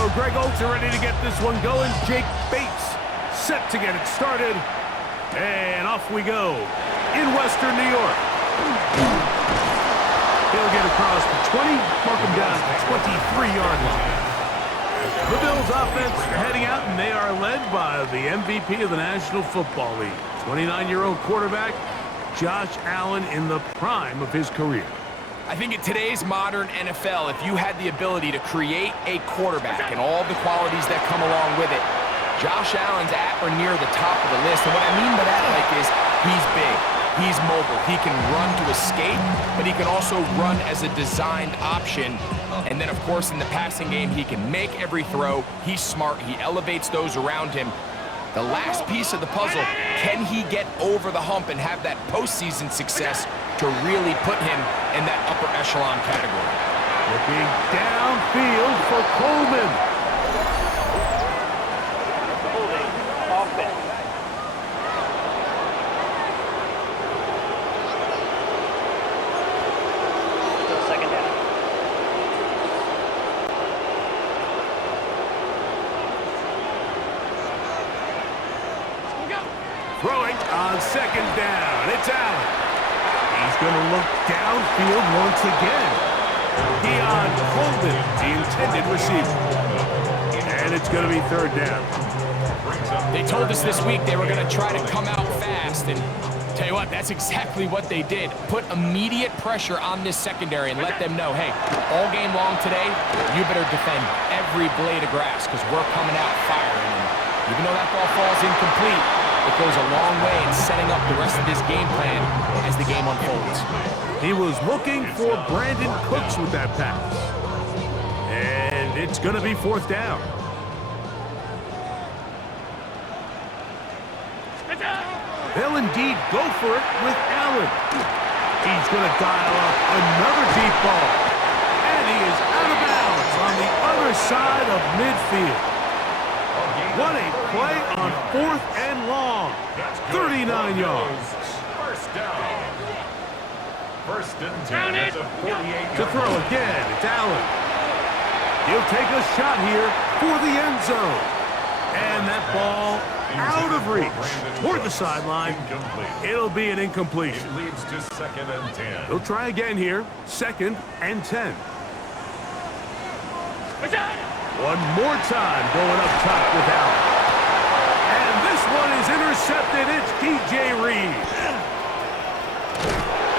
go. Greg Olsen ready to get this one going. Jake Bates set to get it started. And off we go in Western New York. He'll get across the 20, mark him down at the 23-yard line. The Bills offense heading out, and they are led by the MVP of the National Football League, 29-year-old quarterback Josh Allen in the prime of his career. I think in today's modern NFL, if you had the ability to create a quarterback and all the qualities that come along with it, Josh Allen's at or near the top of the list. And what I mean by that, Mike, is he's big, he's mobile, he can run to escape, but he can also run as a designed option. And then, of course, in the passing game, he can make every throw. He's smart, he elevates those around him. The last piece of the puzzle, can he get over the hump and have that postseason success to really put him in that upper echelon category? Looking downfield for Coleman. Throwing on second down. It's Allen. He's going to look downfield once again. Keon Coleman, the intended receiver. And it's going to be third down. They told us this week they were going to try to come out fast, and tell you what, that's exactly what they did. Put immediate pressure on this secondary and let them know, hey, all game long today, you better defend every blade of grass because we're coming out firing. And even though that ball falls incomplete, it goes a long way in setting up the rest of this game plan as the game unfolds. He was looking for Brandon Cooks with that pass. And it's going to be fourth down. They'll indeed go for it with Allen. He's going to dial up another deep ball. And he is out of bounds on the other side of midfield. What a play on fourth and long. 39 yards. First down. First and 10 at the 48. To throw again, it's Allen. He'll take a shot here for the end zone. And that ball out of reach toward the sideline. It'll be an incompletion. It leads to second and 10. He'll try again here. Second and 10. One more time going up top with Allen. And this one is intercepted. It's DJ Reed.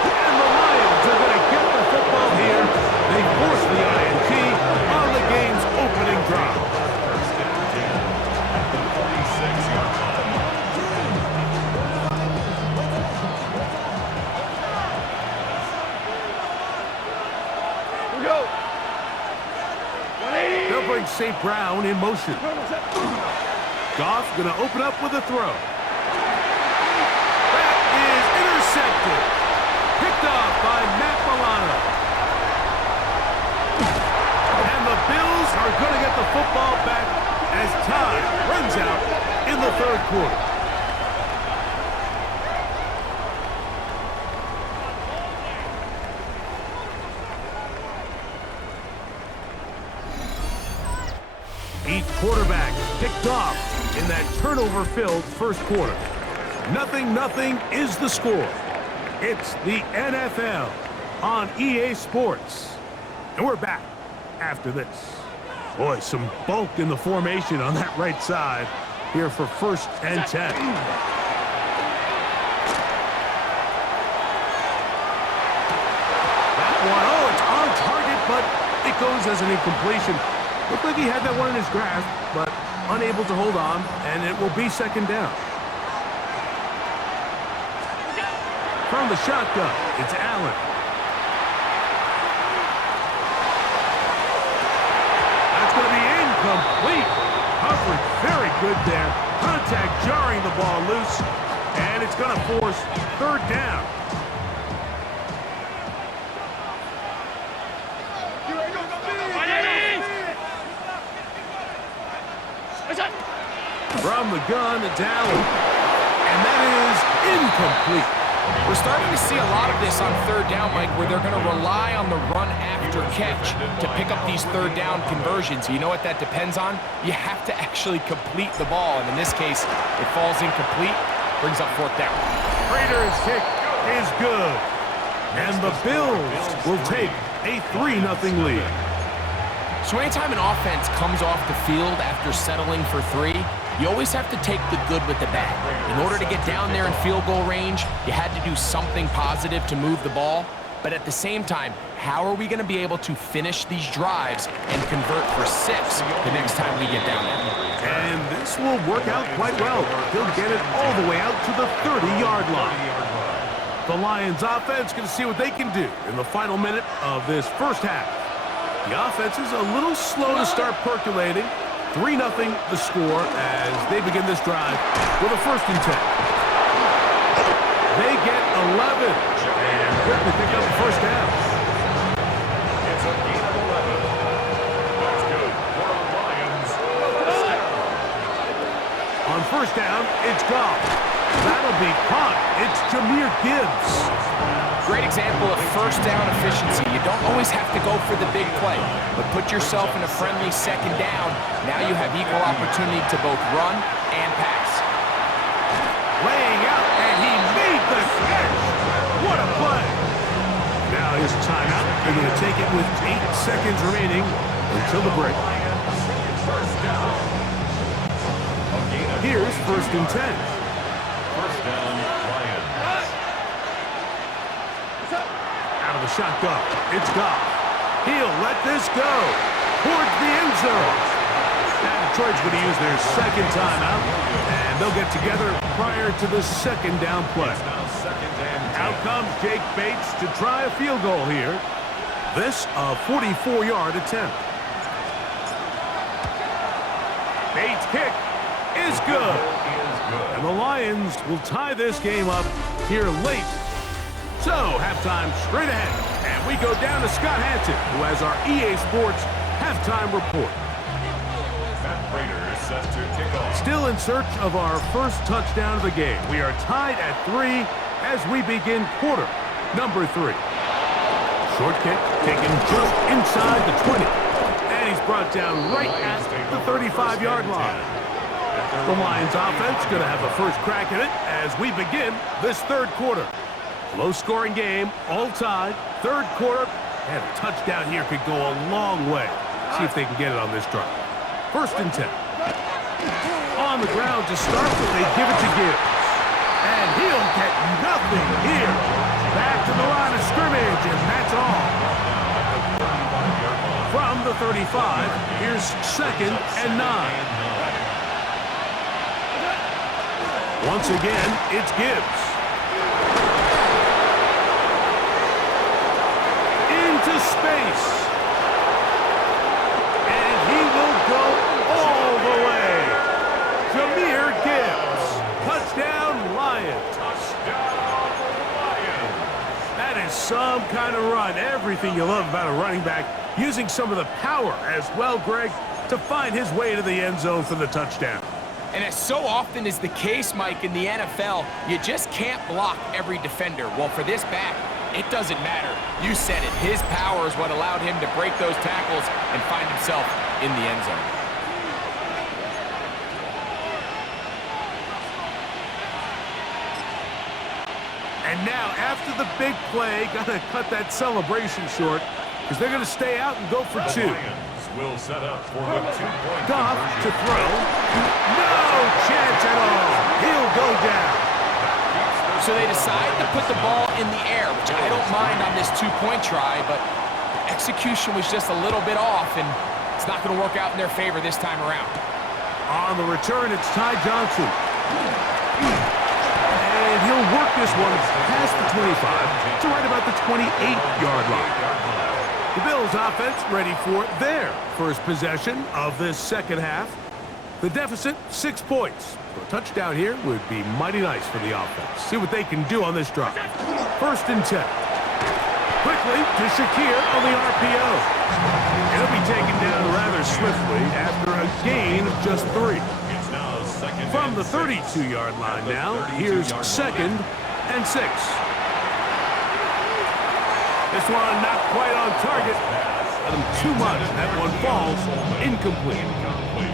And the Lions are going to get the football here. They force the INT on the game's opening drive. First and 10 at the 46-yard line. Here we go. They'll bring St. Brown in motion. Goff going to open up with a throw. That is intercepted. Picked off by Matt Milano. And the Bills are going to get the football back as time runs out in the third quarter. Each quarterback picked off in that turnover-filled first quarter. 0-0 is the score. It's the NFL on EA Sports. And we're back after this. Boy, some bulk in the formation on that right side here for first and 10. That one, oh, it's on target, but it goes as an incompletion. Looked like he had that one in his grasp, but unable to hold on, and it will be second down. From the shotgun, it's Allen. That's going to be incomplete. Coverage very good there. Contact jarring the ball loose, and it's going to force third down. From the gun, it's Allen. And that is incomplete. We're starting to see a lot of this on third down, Mike, where they're going to rely on the run after catch to pick up these third down conversions. You know what that depends on? You have to actually complete the ball, and in this case, it falls incomplete, brings up fourth down. Raiders' kick is good, and the Bills will take a 3-0 lead. So anytime an offense comes off the field after settling for 3, you always have to take the good with the bad. In order to get down there in field goal range, you had to do something positive to move the ball. But at the same time, how are we going to be able to finish these drives and convert for 6 the next time we get down there? And this will work out quite well. He'll get it all the way out to the 30-yard line. The Lions offense going to see what they can do in the final minute of this first half. The offense is a little slow to start percolating. 3-0 the score as they begin this drive with a 1st and 10. They get 11 and quickly pick up the first down. It's a gain of 11. That's good for the Lions. On 1st down, it's Goff. That'll be caught. It's Jahmyr Gibbs. Great example of first down efficiency. You don't always have to go for the big play, but put yourself in a friendly 2nd down. Now you have equal opportunity to both run and pass. Laying out, and he made the catch. What a play. Now his timeout. They're going to take it with 8 seconds remaining until the break. First down. Here's 1st and 10. First down, Lions. Out of the shotgun, it's Goff. He'll let this go towards the end zone. Now Detroit's going to use their 2nd timeout, and they'll get together prior to the 2nd down play. Now 2nd and 10. Out comes Jake Bates to try a field goal here. This a 44-yard attempt. Bates' kick is good. And the Lions will tie this game up here late. So, halftime straight ahead. And we go down to Scott Hanson, who has our EA Sports halftime report. That Raiders set to kick off. Still in search of our first touchdown of the game. We are tied at 3 as we begin quarter number 3. Short kick taken just inside the 20. And he's brought down right at the 35-yard line. The Lions offense going to have a first crack at it as we begin this 3rd quarter. Low-scoring game, all tied, 3rd quarter, and a touchdown here could go a long way. See if they can get it on this drive. 1st and 10. On the ground to start, but they give it to Gibbs. And he'll get nothing here. Back to the line of scrimmage, and that's all. From the 35, here's 2nd and 9. Once again, it's Gibbs. Into space. And he will go all the way. Jahmyr Gibbs. Touchdown, Lions. Touchdown, Lions. That is some kind of run. Everything you love about a running back. Using some of the power as well, Greg, to find his way to the end zone for the touchdown. And as so often is the case, Mike, in the NFL, you just can't block every defender. Well, for this back, it doesn't matter. You said it. His power is what allowed him to break those tackles and find himself in the end zone. And now, after the big play, got to cut that celebration short because they're going to stay out and go for 2. Lions will set up for the 2-point Goff conversion. to throw. No chance at all. He'll go down. So they decide to put the ball in the air, which I don't mind on this 2-point try, but the execution was just a little bit off, and it's not going to work out in their favor this time around. On the return, it's Ty Johnson. And he'll work this one past the 25 to right about the 28-yard line. The Bills offense ready for their first possession of this 2nd half. The deficit, 6 points. A touchdown here would be mighty nice for the offense. See what they can do on this drive. 1st and 10. Quickly to Shakir on the RPO. It'll be taken down rather swiftly after a gain of just 3. It's now 2nd From and the 6. 32-yard line now, here's 2nd and 6. This one not quite on target. Let him too much. That one falls incomplete.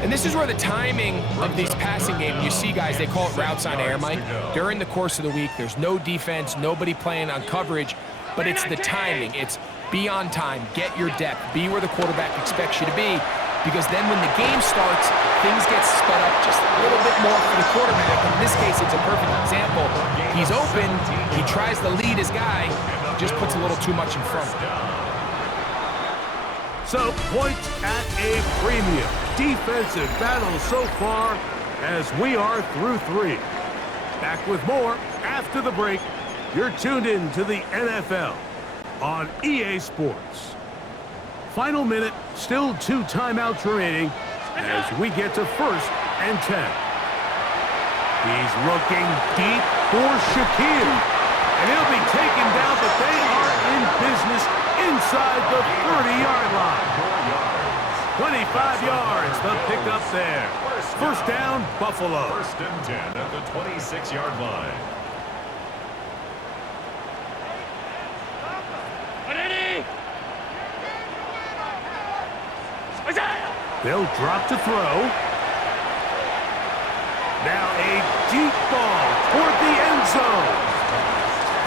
And this is where the timing of these passing games, you see guys, they call it routes on air, Mike. During the course of the week, there's no defense, nobody playing on coverage, but it's the timing. It's be on time, get your depth, be where the quarterback expects you to be, because then when the game starts, things get sped up just a little bit more for the quarterback. In this case, it's a perfect example. He's open, he tries to lead his guy, just puts a little too much in front. So, points at a premium. Defensive battle so far as we are through 3. Back with more after the break. You're tuned in to the NFL on EA Sports. Final minute, still 2 timeouts remaining as we get to 1st and 10. He's looking deep for Shakir. And he'll be taken down, but they are in business inside the 30-yard line. 25 yards, the pickup there. First down, Buffalo. 1st and 10 at the 26-yard line. They'll drop to throw. Now a deep ball toward the end zone.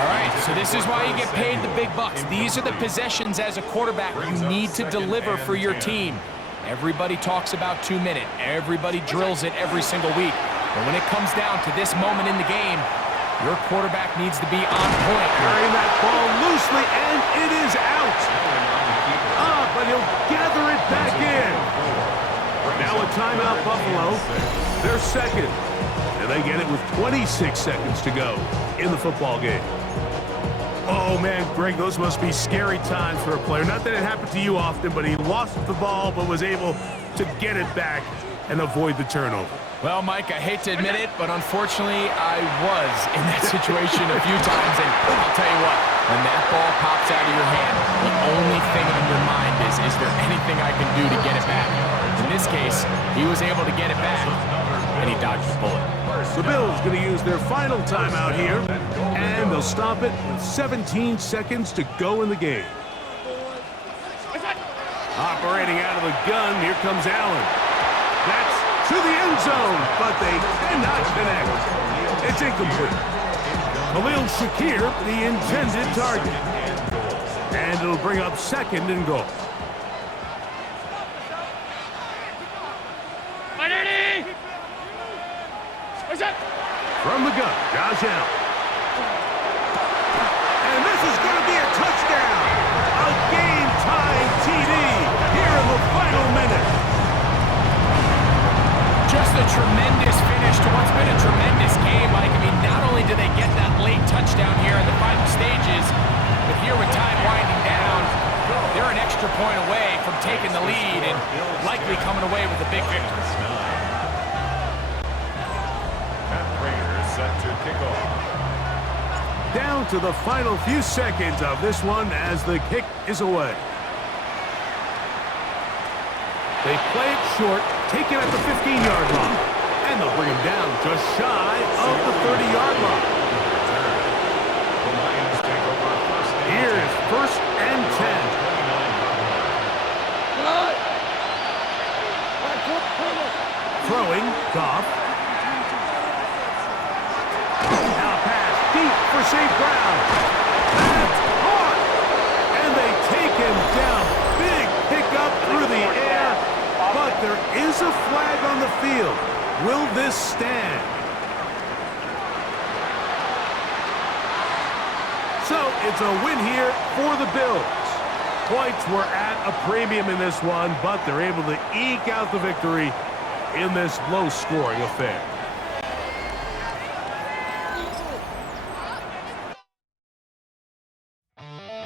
All right, so this is why you get paid the big bucks. These are the possessions as a quarterback you need to deliver for your team. Everybody talks about 2 minute. Everybody drills it every single week. But when it comes down to this moment in the game, your quarterback needs to be on point. Carrying that ball loosely, and it is out. But he'll gather it back in. Now a timeout, Buffalo. They're second. And they get it with 26 seconds to go in the football game. Oh, man, Greg, those must be scary times for a player. Not that it happened to you often, but he lost the ball but was able to get it back and avoid the turnover. Well, Mike, I hate to admit it, but unfortunately, I was in that situation a few times. And I'll tell you what, when that ball pops out of your hand, the only thing on your mind is there anything I can do to get it back? In this case, he was able to get it back, and he dodged the bullet. The Bills going to use their final timeout here, and they'll stop it with 17 seconds to go in the game. Operating out of the gun, here comes Allen. That's to the end zone, but they cannot connect. It's incomplete. Khalil Shakir, the intended target. And it'll bring up 2nd and goal. From the gun, Josh Allen. And this is going to be a touchdown. A game-tying TD here in the final minute. Just a tremendous finish to what's been a tremendous game, Mike. I mean, not only did they get that late touchdown here in the final stages, but here with time winding down, they're an extra point away from taking the lead and likely coming away with a big victory. Set to kick off. Down to the final few seconds of this one as the kick is away. They play it short, take it at the 15-yard line, and they'll bring him down just shy of the 30-yard line. The Lions take over 1st and 10. Here is 1st and 10. Throwing, Goff. Now pass deep for St. Brown. That's caught. And they take him down. Big pickup through the air. But there is a flag on the field. Will this stand? So it's a win here for the Bills. Points were at a premium in this one, but they're able to eke out the victory in this low-scoring affair.